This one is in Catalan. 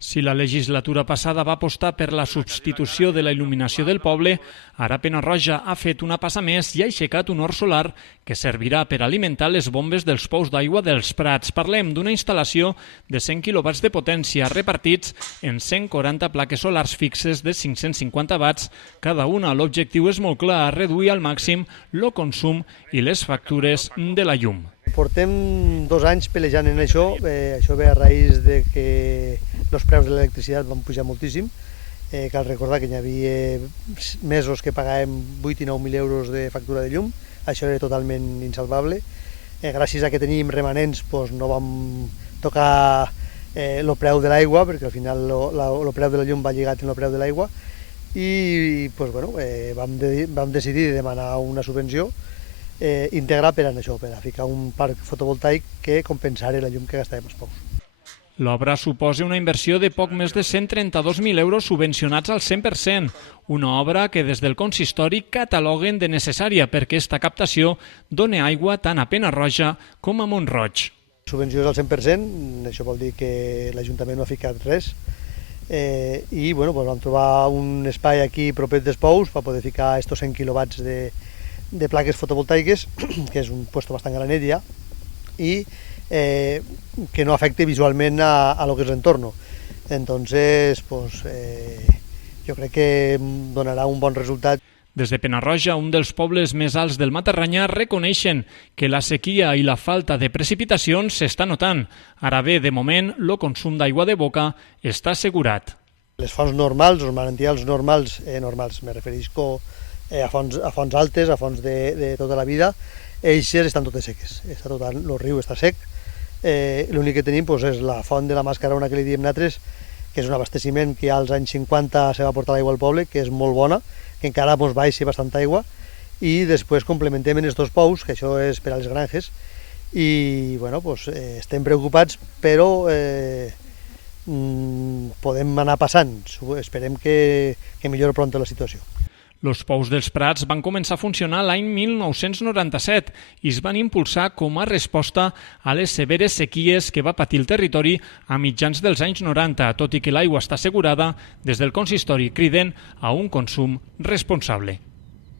Si la legislatura passada va apostar per la substitució de la il·luminació del poble, ara Pena-roja ha fet una passa més i ha aixecat un hort solar que servirà per alimentar les bombes dels pous d'aigua dels Prats. Parlem d'una instal·lació de 100 kW de potència repartits en 140 plaques solars fixes de 550 watts cada una. L'objectiu és molt clar, reduir al màxim el consum i les factures de la llum. Portem 2 anys pelejant en això. Això ve a raïs de que els preus de l'electricitat van pujar moltíssim. Cal recordar que hi havia mesos que pagàvem 8 i 9.000 euros de factura de llum. Això era totalment insalvable. Gràcies a que teníem remanents no vam tocar el preu de l'aigua, perquè al final el preu de la llum va lligat en el preu de l'aigua, i vam decidir demanar una subvenció íntegra per a això, per a ficar un parc fotovoltaic que compensara la llum que gastàvem els pous. L'obra suposa una inversió de poc més de 132.000 euros subvencionats al 100%, una obra que des del consistori cataloguen de necessària perquè aquesta captació doni aigua tant a Pena-roja com a Mont-roig. Subvenció és al 100%, això vol dir que l'Ajuntament no ha ficat res, i vam trobar un espai aquí proper dels pous per poder ficar estos 100 quilowatts de plaques fotovoltaiques, que és un lloc bastant granet ja, i que no afecte visualment a lo que és l'entorn. Entonces, jo crec que donarà un bon resultat. Des de Pena-roja, un dels pobles més alts del Matarranyà, reconeixen que la sequia i la falta de precipitacions s'està notant. Ara bé, de moment, el consum d'aigua de boca està assegurat. Les fonts normals, els manantials normals, me referisco a fonts altes, a fonts de tota la vida, eixes estan totes seques. El riu està sec. L'únic que tenim és la font de la Mascarona, que li diem nosaltres, que és un abasteciment que als anys 50 se va portar l'aigua al poble, que és molt bona, que encara baixa bastanta aigua, i després complementem en els 2 pous, que això és per a les granges, i estem preocupats, però podem anar passant. Esperem que millori pront la situació. Els pous dels Prats van començar a funcionar l'any 1997 i es van impulsar com a resposta a les severes sequies que va patir el territori a mitjans dels anys 90, tot i que l'aigua està assegurada, des del consistori criden a un consum responsable.